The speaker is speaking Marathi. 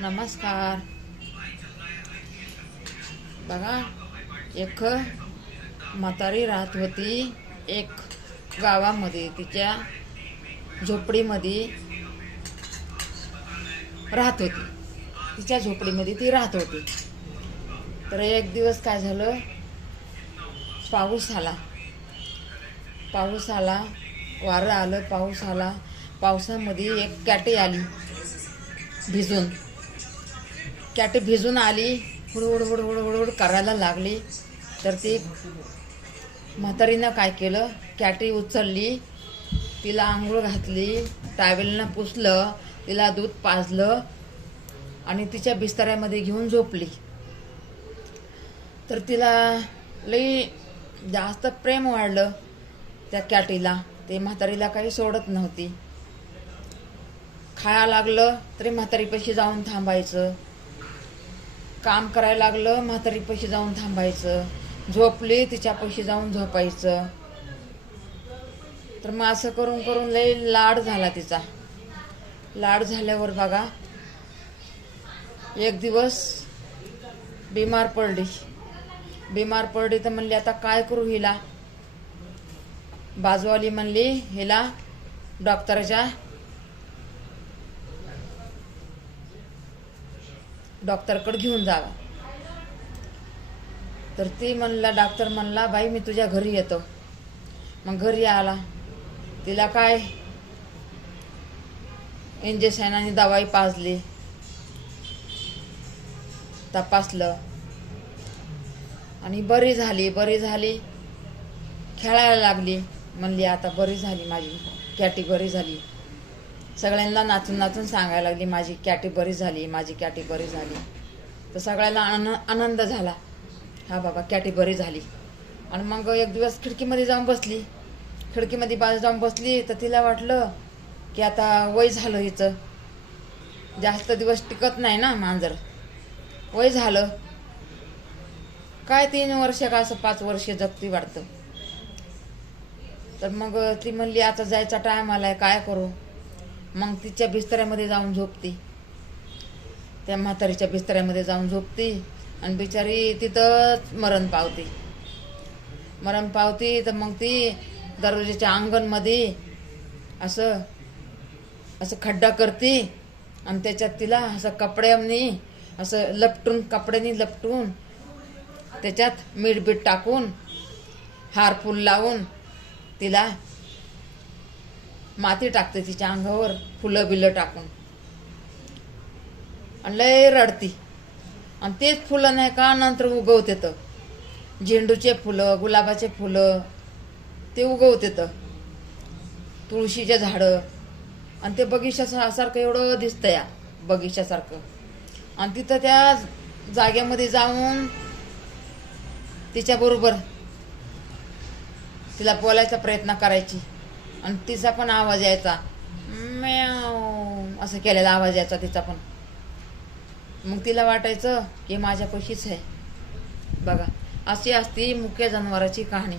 नमस्कार. बघा, एक म्हातारी राहत होती एक गावामध्ये. तिच्या झोपडीमध्ये राहत होती. तिच्या झोपडीमध्ये ती राहत होती. तर एक दिवस काय झालं, पाऊस आला, वारं आलं, पाऊस आला. पावसामध्ये एक कॅटे आली भिजून आली. हुडहुड हुडहुड हुडहुड करायला लागली. तर ती म्हातारीनं काय केलं, कॅटी उचलली, तिला आंघोळ घातली, टावेलनं पुसलं, तिला दूध पाजलं आणि तिच्या बिस्तऱ्यामध्ये घेऊन झोपली. तर तिला लई जास्त प्रेम वाढलं त्या कॅटीला. ते म्हातारीला काही सोडत नव्हती. खायला लागलं तरी म्हातारीपाशी जाऊन थांबायचं, काम करायला लागलं म्हातारीपाशी जाऊन थांबायचं, झोपली तिच्यापाशी जाऊन झोपायचं. तर मग असं करून करून लई लाड झाला तिचा. लाड झाल्यावर बघा, एक दिवस बिमार पडली. तर म्हणली आता काय करू हिला. बाजूवाली म्हणली हिला डॉक्टरकडे घेऊन जावा. तर ती डॉक्टर म्हणला, बाई मी तुझ्या घरी येतो. मग घरी आला. तिला काय इंजेक्शन आणि दवाई पाजली, तपासलं आणि बरी झाली. खेळायला लागली. म्हणली आता बरी झाली माझी कॅटी, बरी झाली. सगळ्यांना नाचून नाचून सांगायला लागली, माझी कॅटी बरी झाली. तर सगळ्याला आनंद झाला, हा बाबा कॅटी बरी झाली. आणि मग एक दिवस खिडकीमध्ये जाऊन बसली. तर तिला वाटलं की आता वय झालं हिचं, जास्त दिवस टिकत नाही ना मांजर, वय झालं काय 3 वर्ष का असं 5 वर्ष जगती वाटतं. तर मग ती म्हणली आता जायचा टाइम आलाय, काय करू. मग तिच्या बिस्तऱ्यामध्ये जाऊन झोपती, त्या म्हातारीच्या बिस्तऱ्यामध्ये जाऊन झोपती. आणि बिचारी तिथंच मरण पावती. तर मग ती दरवाजाच्या अंगणमध्ये असं खड्डा करते आणि त्याच्यात तिला असं कपड्यांनी लपटून त्याच्यात मीठ टाकून, हार फूल लावून तिला माती टाकते तिच्या अंगावर, फुलं बिलं टाकून. आणि लय रडती. आणि तेच फुलं नाही का नंतर उगवते, तर झेंडूचे फुलं, गुलाबाचे फुलं ते उगवते, तर तुळशीचे झाडं. आणि ते बगीच्यासारखं एवढं दिसतं या बगीच्यासारखं. आणि तिथं त्या जागेमध्ये जाऊन तिच्याबरोबर तिला बोलायचा प्रयत्न करायची. आणि तिचा पण आवाज यायचा, म्याव असं केलेला आवाज यायचा तिचा पण. मग तिला वाटायचं की माझ्यापाशीच आहे. बघा, अशी असती मुक्या जनावराची कहाणी.